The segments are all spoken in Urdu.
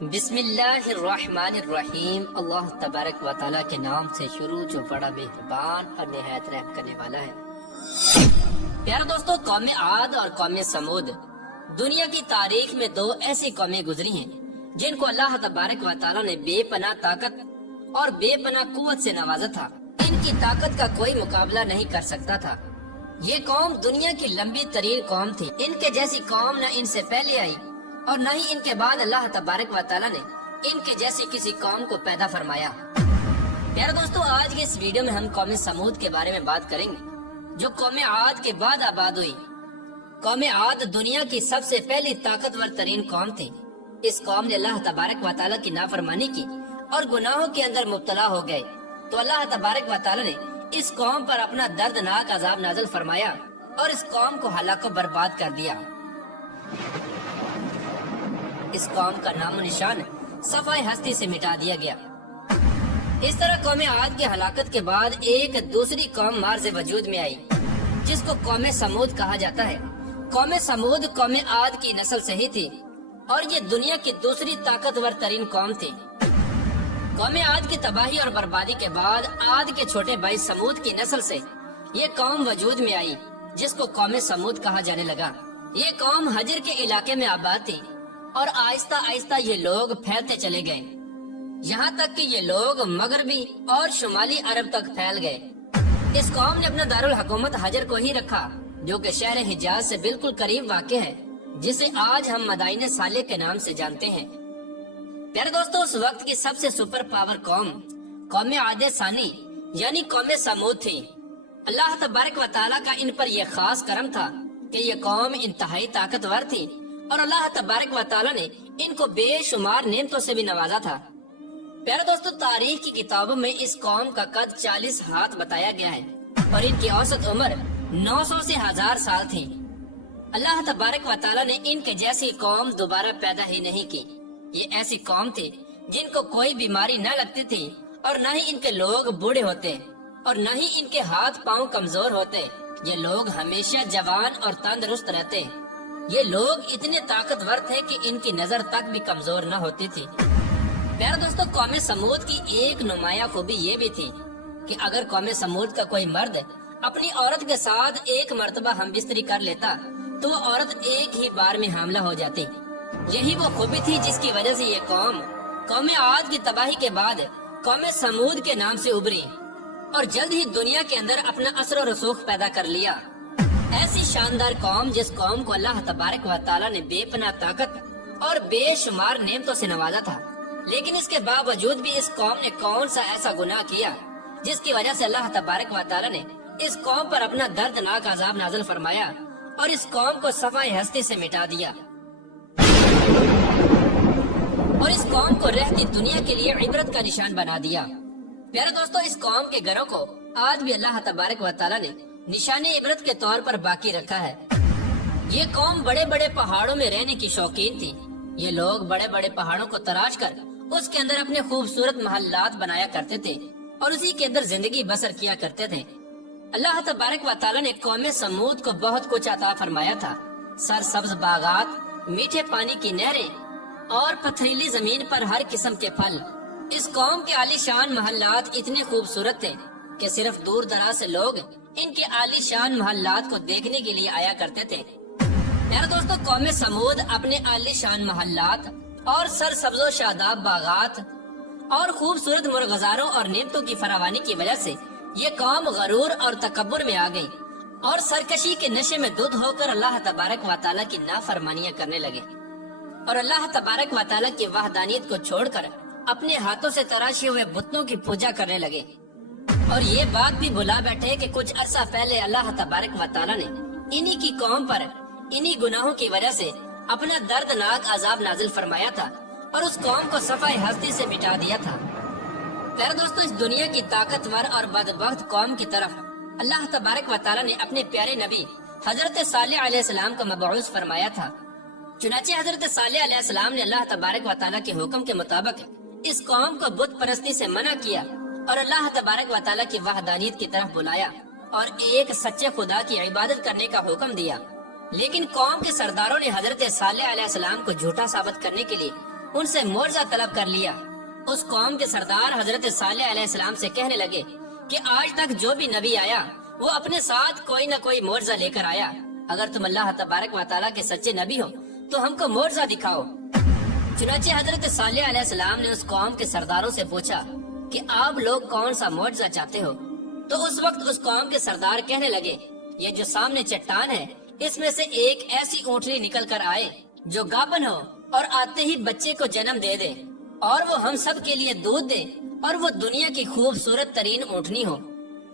بسم اللہ الرحمن الرحیم۔ اللہ تبارک و تعالیٰ کے نام سے شروع جو بڑا مہربان اور نہایت رحم کرنے والا ہے۔ پیارے دوستو، قوم عاد اور قوم سمود دنیا کی تاریخ میں دو ایسی قومیں گزری ہیں جن کو اللہ تبارک و تعالیٰ نے بے پناہ طاقت اور بے پناہ قوت سے نوازا تھا۔ ان کی طاقت کا کوئی مقابلہ نہیں کر سکتا تھا۔ یہ قوم دنیا کی لمبی ترین قوم تھی۔ ان کے جیسی قوم نہ ان سے پہلے آئی اور نہ ہی ان کے بعد اللہ تبارک و تعالیٰ نے ان کے جیسی کسی قوم کو پیدا فرمایا۔ پیارے دوستو، آج کی اس ویڈیو میں ہم قوم سمود کے بارے میں بات کریں گے جو قوم عاد کے بعد آباد ہوئی۔ قوم عاد دنیا کی سب سے پہلی طاقتور ترین قوم تھی۔ اس قوم نے اللہ تبارک و تعالیٰ کی نافرمانی کی اور گناہوں کے اندر مبتلا ہو گئے، تو اللہ تبارک و تعالیٰ نے اس قوم پر اپنا دردناک عذاب نازل فرمایا اور اس قوم کو ہلاک و برباد کر دیا۔ اس قوم کا نام و نشان صفحہ ہستی سے مٹا دیا گیا۔ اس طرح قوم عاد کی ہلاکت کے بعد ایک دوسری قوم مارز وجود میں آئی جس کو قوم سمود کہا جاتا ہے۔ قوم سمود قوم عاد کی نسل سے ہی تھی اور یہ دنیا کی دوسری طاقتور ترین قوم تھی۔ قوم عاد کی تباہی اور بربادی کے بعد عاد کے چھوٹے بھائی سمود کی نسل سے یہ قوم وجود میں آئی جس کو قوم سمود کہا جانے لگا۔ یہ قوم حجر کے علاقے میں آباد تھی اور آہستہ آہستہ یہ لوگ پھیلتے چلے گئے، یہاں تک کہ یہ لوگ مغربی اور شمالی عرب تک پھیل گئے۔ اس قوم نے اپنا دارالحکومت حجر کو ہی رکھا جو کہ شہر حجاز سے بالکل قریب واقع ہے، جسے آج ہم مدائن صالح کے نام سے جانتے ہیں۔ پیارے دوستو، اس وقت کی سب سے سپر پاور قوم عاد ثانی یعنی قوم سمود تھی۔ اللہ تبارک و تعالیٰ کا ان پر یہ خاص کرم تھا کہ یہ قوم انتہائی طاقتور تھی اور اللہ تبارک و تعالیٰ نے ان کو بے شمار نعمتوں سے بھی نوازا تھا۔ پیارے دوستو، تاریخ کی کتابوں میں اس قوم کا قد 40 ہاتھ بتایا گیا ہے اور ان کی اوسط عمر 900 سے 1000 سال تھی۔ اللہ تبارک و تعالیٰ نے ان کے جیسی قوم دوبارہ پیدا ہی نہیں کی۔ یہ ایسی قوم تھی جن کو کوئی بیماری نہ لگتی تھی اور نہ ہی ان کے لوگ بوڑھے ہوتے اور نہ ہی ان کے ہاتھ پاؤں کمزور ہوتے۔ یہ لوگ ہمیشہ جوان اور تندرست رہتے۔ یہ لوگ اتنے طاقتور تھے کہ ان کی نظر تک بھی کمزور نہ ہوتی تھی۔ پیارے دوستو، قوم سمود کی ایک نمایاں خوبی یہ بھی تھی کہ اگر قوم سمود کا کوئی مرد اپنی عورت کے ساتھ ایک مرتبہ ہم بستری کر لیتا تو وہ عورت ایک ہی بار میں حاملہ ہو جاتی۔ یہی وہ خوبی تھی جس کی وجہ سے یہ قوم عاد کی تباہی کے بعد قوم سمود کے نام سے ابھری اور جلد ہی دنیا کے اندر اپنا اثر و رسوخ پیدا کر لیا۔ ایسی شاندار قوم جس قوم کو اللہ تبارک و تعالیٰ نے بے پناہ طاقت اور بے شمار نعمتوں سے نوازا تھا، لیکن اس کے باوجود بھی اس قوم نے کون سا ایسا گناہ کیا جس کی وجہ سے اللہ تبارک و تعالیٰ نے اس قوم پر اپنا دردناک عذاب نازل فرمایا اور اس قوم کو صفحہ ہستی سے مٹا دیا اور اس قوم کو رہتی دنیا کے لیے عبرت کا نشان بنا دیا۔ پیارے دوستو، اس قوم کے گھروں کو آج بھی اللہ تبارک و تعالیٰ نے نشان عبرت کے طور پر باقی رکھا ہے۔ یہ قوم بڑے بڑے پہاڑوں میں رہنے کی شوقین تھی۔ یہ لوگ بڑے بڑے پہاڑوں کو تراش کر اس کے اندر اپنے خوبصورت محلات بنایا کرتے تھے اور اسی کے اندر زندگی بسر کیا کرتے تھے۔ اللہ تبارک و تعالیٰ نے قوم سمود کو بہت کچھ عطا فرمایا تھا۔ سرسبز باغات، میٹھے پانی کی نہریں اور پتھریلی زمین پر ہر قسم کے پھل۔ اس قوم کے عالی شان محلات اتنے خوبصورت تھے کہ صرف دور دراز سے لوگ ان کے عالی شان محلات کو دیکھنے کے لیے آیا کرتے تھے۔ پیارے دوستو، قوم سمود اپنے عالی شان محلات اور سرسبز و شاداب باغات اور خوبصورت مرغزاروں اور نعمتوں کی فراوانی کی وجہ سے یہ قوم غرور اور تکبر میں آ گئی اور سرکشی کے نشے میں دھت ہو کر اللہ تبارک و تعالیٰ کی نافرمانیاں کرنے لگے اور اللہ تبارک و تعالیٰ کی وحدانیت کو چھوڑ کر اپنے ہاتھوں سے تراشے ہوئے بتوں کی پوجا کرنے لگے۔ اور یہ بات بھی بھلا بیٹھے کہ کچھ عرصہ پہلے اللہ تبارک و تعالیٰ نے انہی کی قوم پر انہی گناہوں کی وجہ سے اپنا دردناک عذاب نازل فرمایا تھا اور اس قوم کو صفحہ ہستی سے مٹا دیا تھا۔ پیارے دوستو، اس دنیا کی طاقتور اور بدبخت قوم کی طرف اللہ تبارک و تعالیٰ نے اپنے پیارے نبی حضرت صالح علیہ السلام کو مبعوث فرمایا تھا۔ چنانچہ حضرت صالح علیہ السلام نے اللہ تبارک و تعالیٰ کے حکم کے مطابق اس قوم کو بت پرستی سے منع کیا اور اللہ تبارک و تعالیٰ کی وحدانیت کی طرف بلایا اور ایک سچے خدا کی عبادت کرنے کا حکم دیا۔ لیکن قوم کے سرداروں نے حضرت صالح علیہ السلام کو جھوٹا ثابت کرنے کے لیے ان سے معجزہ طلب کر لیا۔ اس قوم کے سردار حضرت صالح علیہ السلام سے کہنے لگے کہ آج تک جو بھی نبی آیا وہ اپنے ساتھ کوئی نہ کوئی معجزہ لے کر آیا، اگر تم اللہ تبارک و تعالیٰ کے سچے نبی ہو تو ہم کو معجزہ دکھاؤ۔ چنانچہ حضرت صالح علیہ السلام نے اس قوم کے سرداروں سے پوچھا کہ آپ لوگ کون سا معجزہ چاہتے ہو؟ تو اس وقت اس قوم کے سردار کہنے لگے، یہ جو سامنے چٹان ہے اس میں سے ایک ایسی اونٹنی نکل کر آئے جو گابن ہو اور آتے ہی بچے کو جنم دے دے، اور وہ ہم سب کے لیے دودھ دے، اور وہ دنیا کی خوبصورت ترین اونٹنی ہو،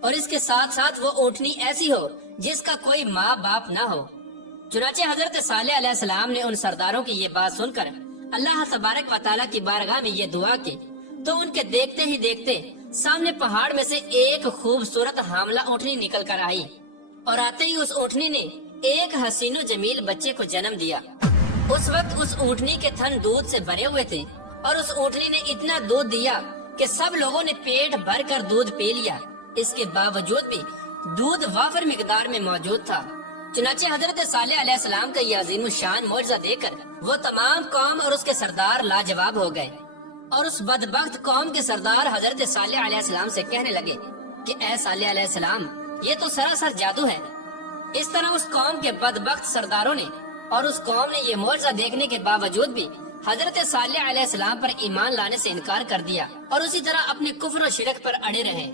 اور اس کے ساتھ ساتھ وہ اونٹنی ایسی ہو جس کا کوئی ماں باپ نہ ہو۔ چنانچہ حضرت صالح علیہ السلام نے ان سرداروں کی یہ بات سن کر اللہ تبارک و تعالیٰ کی بارگاہ میں یہ دعا کی، تو ان کے دیکھتے ہی دیکھتے سامنے پہاڑ میں سے ایک خوبصورت حاملہ اونٹنی نکل کر آئی، اور آتے ہی اس اونٹنی نے ایک حسین و جمیل بچے کو جنم دیا۔ اس وقت اس اونٹنی کے تھن دودھ سے بھرے ہوئے تھے، اور اس اونٹنی نے اتنا دودھ دیا کہ سب لوگوں نے پیٹ بھر کر دودھ پی لیا۔ اس کے باوجود بھی دودھ وافر مقدار میں موجود تھا۔ چنانچہ حضرت صالح علیہ السلام کا یہ عظیم الشان معجزہ دیکھ کر وہ تمام قوم اور اس کے سردار لاجواب ہو گئے، اور اس بدبخت قوم کے سردار حضرت صالح علیہ السلام سے کہنے لگے کہ اے صالح علیہ السلام، یہ تو سراسر جادو ہے۔ اس طرح اس قوم کے بدبخت سرداروں نے اور اس قوم نے یہ معجزہ دیکھنے کے باوجود بھی حضرت صالح علیہ السلام پر ایمان لانے سے انکار کر دیا، اور اسی طرح اپنے کفر و شرک پر اڑے رہے۔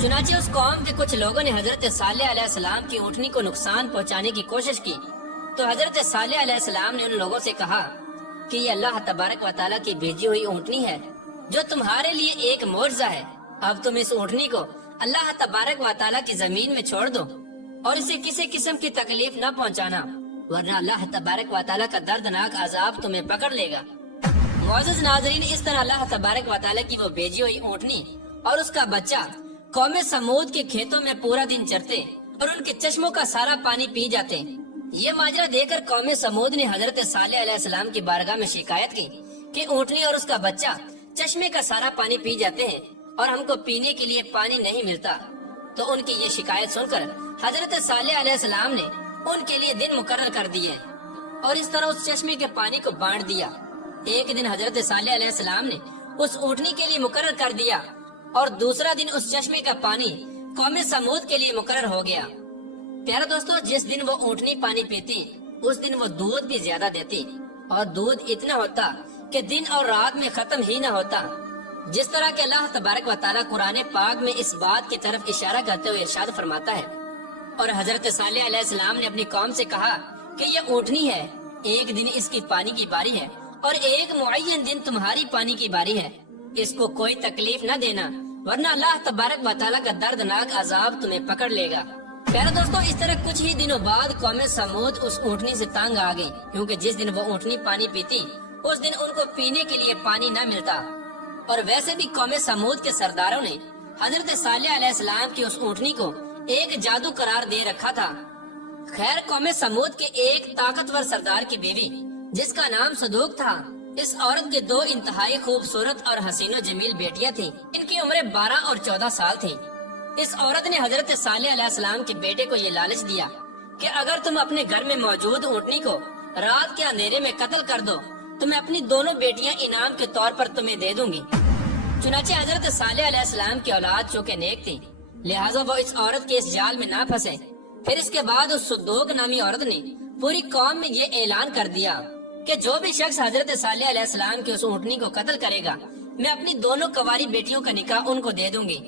چنانچہ اس قوم کے کچھ لوگوں نے حضرت صالح علیہ السلام کی اونٹنی کو نقصان پہنچانے کی کوشش کی، تو حضرت صالح علیہ السلام نے ان لوگوں سے کہا کہ یہ اللہ تبارک و تعالیٰ کی بھیجی ہوئی اونٹنی ہے جو تمہارے لیے ایک معجزہ ہے۔ اب تم اس اونٹنی کو اللہ تبارک و تعالیٰ کی زمین میں چھوڑ دو اور اسے کسی قسم کی تکلیف نہ پہنچانا، ورنہ اللہ تبارک و تعالیٰ کا دردناک عذاب تمہیں پکڑ لے گا۔ معزز ناظرین، اس طرح اللہ تبارک و تعالیٰ کی وہ بھیجی ہوئی اونٹنی اور اس کا بچہ قوم سمود کے کھیتوں میں پورا دن چرتے اور ان کے چشموں کا سارا پانی پی جاتے۔ یہ ماجرا دیکھ کر قوم سمود نے حضرت صالح علیہ السلام کی بارگاہ میں شکایت کی کہ اونٹنی اور اس کا بچہ چشمے کا سارا پانی پی جاتے ہیں اور ہم کو پینے کے لیے پانی نہیں ملتا۔ تو ان کی یہ شکایت سن کر حضرت صالح علیہ السلام نے ان کے لیے دن مقرر کر دیے اور اس طرح اس چشمے کے پانی کو بانٹ دیا۔ ایک دن حضرت صالح علیہ السلام نے اس اونٹنی کے لیے مقرر کر دیا اور دوسرا دن اس چشمے کا پانی قوم سمود کے لیے مقرر ہو گیا۔ پیارا دوستو، جس دن وہ اونٹنی پانی پیتی اس دن وہ دودھ بھی زیادہ دیتی، اور دودھ اتنا ہوتا کہ دن اور رات میں ختم ہی نہ ہوتا۔ جس طرح کہ اللہ تبارک و تعالیٰ قرآن پاک میں اس بات کی طرف اشارہ کرتے ہوئے ارشاد فرماتا ہے، اور حضرت صالح علیہ السلام نے اپنی قوم سے کہا کہ یہ اونٹنی ہے، ایک دن اس کی پانی کی باری ہے اور ایک معین دن تمہاری پانی کی باری ہے، اس کو کوئی تکلیف نہ دینا، ورنہ اللہ تبارک و تعالیٰ کا دردناک عذاب تمہیں پکڑ لے گا۔ پیارے دوستو، اس طرح کچھ ہی دنوں بعد قوم سمود اس اونٹنی سے تانگ آ گئی، کیونکہ جس دن وہ اونٹنی پانی پیتی اس دن ان کو پینے کے لیے پانی نہ ملتا۔ اور ویسے بھی قوم سمود کے سرداروں نے حضرت صالح علیہ السلام کی اس اونٹنی کو ایک جادو قرار دے رکھا تھا۔ خیر، قوم سمود کے ایک طاقتور سردار کی بیوی جس کا نام صدوق تھا، اس عورت کے دو انتہائی خوبصورت اور حسین و جمیل بیٹیاں تھیں، ان کی عمریں 12 اور 14 سال تھیں۔ اس عورت نے حضرت صالح علیہ السلام کے بیٹے کو یہ لالچ دیا کہ اگر تم اپنے گھر میں موجود اونٹنی کو رات کے اندھیرے میں قتل کر دو تو میں اپنی دونوں بیٹیاں انعام کے طور پر تمہیں دے دوں گی۔ چنانچہ حضرت صالح علیہ السلام کی اولاد چونکہ نیک تھی، لہٰذا وہ اس عورت کے اس جال میں نہ پھنسے۔ پھر اس کے بعد اس صدوق نامی عورت نے پوری قوم میں یہ اعلان کر دیا کہ جو بھی شخص حضرت صالح علیہ السلام کی اس اونٹنی کو قتل کرے گا میں اپنی دونوں کنواری بیٹیوں کا نکاح ان کو دے دوں گی۔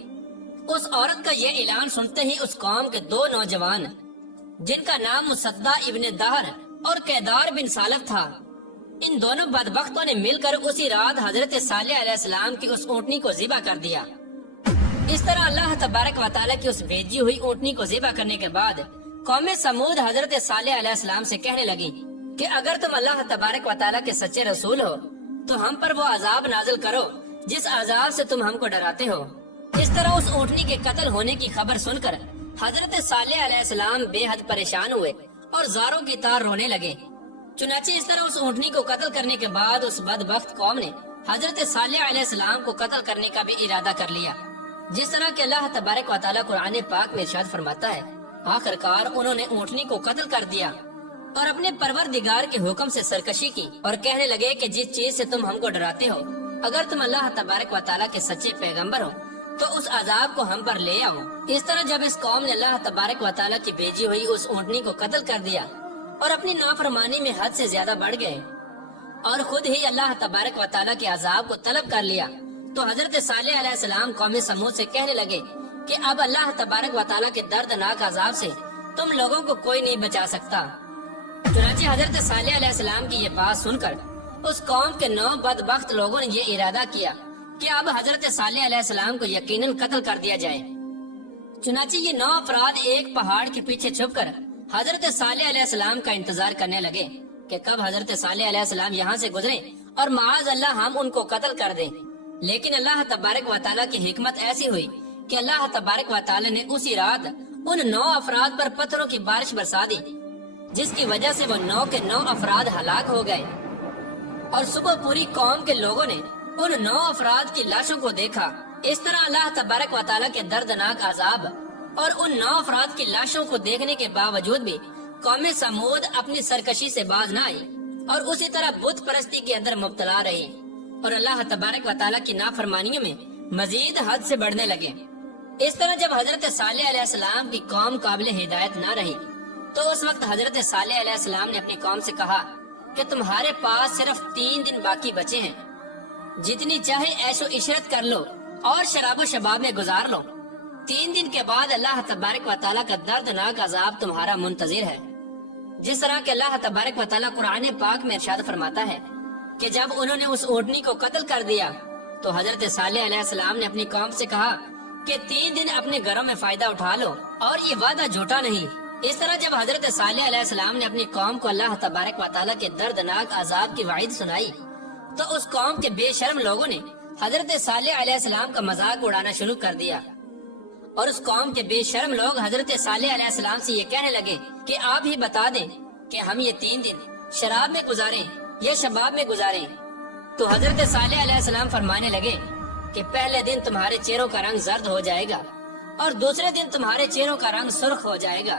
اس عورت کا یہ اعلان سنتے ہی اس قوم کے دو نوجوان جن کا نام مصدع ابن دہر اور قیدار بن سالف تھا، ان دونوں بدبختوں نے مل کر اسی رات حضرت صالح علیہ السلام کی اس اونٹنی کو ذبح کر دیا۔ اس طرح اللہ تبارک و تعالیٰ کی اس بھیجی ہوئی اونٹنی کو ذبح کرنے کے بعد قوم سمود حضرت صالح علیہ السلام سے کہنے لگی کہ اگر تم اللہ تبارک و تعالیٰ کے سچے رسول ہو تو ہم پر وہ عذاب نازل کرو جس عذاب سے تم ہم کو ڈراتے ہو۔ اس طرح اس اونٹنی کے قتل ہونے کی خبر سن کر حضرت صالح علیہ السلام بے حد پریشان ہوئے اور زاروں کی طرح رونے لگے۔ چنانچہ اس طرح اس اونٹنی کو قتل کرنے کے بعد اس بدبخت قوم نے حضرت صالح علیہ السلام کو قتل کرنے کا بھی ارادہ کر لیا، جس طرح کہ اللہ تبارک و تعالیٰ قرآن پاک میں ارشاد فرماتا ہے، آخر کار انہوں نے اونٹنی کو قتل کر دیا اور اپنے پروردگار کے حکم سے سرکشی کی اور کہنے لگے کہ جس چیز سے تم ہم کو ڈراتے ہو، اگر تم اللہ تبارک و تعالیٰ کے سچے پیغمبر ہو تو اس عذاب کو ہم پر لے آؤ۔ اس طرح جب اس قوم نے اللہ تبارک و تعالیٰ کی بھیجی ہوئی اس اونٹنی کو قتل کر دیا اور اپنی نافرمانی میں حد سے زیادہ بڑھ گئے اور خود ہی اللہ تبارک و تعالیٰ کے عذاب کو طلب کر لیا، تو حضرت صالح علیہ السلام قوم سمود سے کہنے لگے کہ اب اللہ تبارک و تعالیٰ کے دردناک عذاب سے تم لوگوں کو کوئی نہیں بچا سکتا۔ چنانچہ حضرت صالح علیہ السلام کی یہ بات سن کر اس قوم کے 9 بدبخت لوگوں نے یہ ارادہ کیا کہ اب حضرت صالح علیہ السلام کو یقیناً قتل کر دیا جائے۔ چنانچہ یہ 9 افراد ایک پہاڑ کے پیچھے چھپ کر حضرت صالح علیہ السلام کا انتظار کرنے لگے کہ کب حضرت صالح علیہ السلام یہاں سے گزریں اور معاذ اللہ ہم ان کو قتل کر دیں۔ لیکن اللہ تبارک و تعالیٰ کی حکمت ایسی ہوئی کہ اللہ تبارک و تعالیٰ نے اسی رات ان 9 افراد پر پتھروں کی بارش برسا دی، جس کی وجہ سے وہ 9 کے 9 افراد ہلاک ہو گئے۔ اور صبح پوری قوم کے لوگوں نے ان 9 افراد کی لاشوں کو دیکھا۔ اس طرح اللہ تبارک و تعالیٰ کے دردناک عذاب اور ان 9 افراد کی لاشوں کو دیکھنے کے باوجود بھی قوم سمود اپنی سرکشی سے باز نہ آئی اور اسی طرح بت پرستی کے اندر مبتلا رہی اور اللہ تبارک و تعالیٰ کی نافرمانیوں میں مزید حد سے بڑھنے لگے۔ اس طرح جب حضرت صالح علیہ السلام کی قوم قابل ہدایت نہ رہی تو اس وقت حضرت صالح علیہ السلام نے اپنی قوم سے کہا کہ تمہارے پاس صرف 3 دن باقی بچے ہیں، جتنی چاہے عیش و عشرت کر لو اور شراب و شباب میں گزار لو۔ 3 دن کے بعد اللہ تبارک و تعالیٰ کا دردناک عذاب تمہارا منتظر ہے۔ جس طرح کہ اللہ تبارک و تعالیٰ قرآن پاک میں ارشاد فرماتا ہے کہ جب انہوں نے اس اونٹنی کو قتل کر دیا تو حضرت صالح علیہ السلام نے اپنی قوم سے کہا کہ 3 دن اپنے گھروں میں فائدہ اٹھا لو اور یہ وعدہ جھوٹا نہیں۔ اس طرح جب حضرت صالح علیہ السلام نے اپنی قوم کو اللہ تبارک و تعالیٰ کے دردناک عذاب کی وعید سنائی تو اس قوم کے بے شرم لوگوں نے حضرت صالح علیہ السلام کا مذاق اڑانا شروع کر دیا اور اس قوم کے بے شرم لوگ حضرت صالح علیہ السلام سے یہ کہنے لگے کہ آپ ہی بتا دیں کہ ہم یہ 3 دن شراب میں گزاریں یا شباب میں گزاریں۔ تو حضرت صالح علیہ السلام فرمانے لگے کہ پہلے دن تمہارے چہروں کا رنگ زرد ہو جائے گا اور دوسرے دن تمہارے چہروں کا رنگ سرخ ہو جائے گا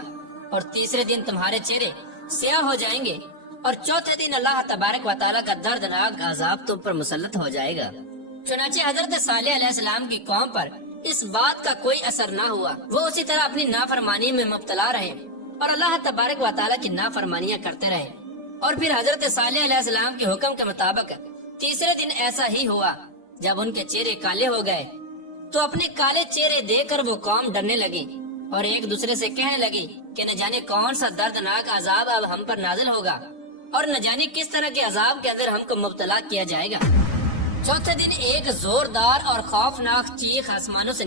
اور تیسرے دن تمہارے چہرے سیاہ ہو جائیں گے اور چوتھے دن اللہ تبارک و تعالیٰ کا دردناک عذاب تم پر مسلط ہو جائے گا۔ چنانچہ حضرت صالح علیہ السلام کی قوم پر اس بات کا کوئی اثر نہ ہوا، وہ اسی طرح اپنی نافرمانی میں مبتلا رہے اور اللہ تبارک و تعالیٰ کی نافرمانیاں کرتے رہے۔ اور پھر حضرت صالح علیہ السلام کے حکم کے مطابق تیسرے دن ایسا ہی ہوا، جب ان کے چہرے کالے ہو گئے تو اپنے کالے چہرے دیکھ کر وہ قوم ڈرنے لگی اور ایک دوسرے سے کہنے لگی کہ نہ جانے کون سا دردناک عذاب اب ہم پر نازل ہوگا اور نہ جانے کس طرح کے عذاب کے اندر ہم کو مبتلا کیا جائے گا۔ چوتھے دن ایک زوردار اور خوفناک چیخ آسمانوں سے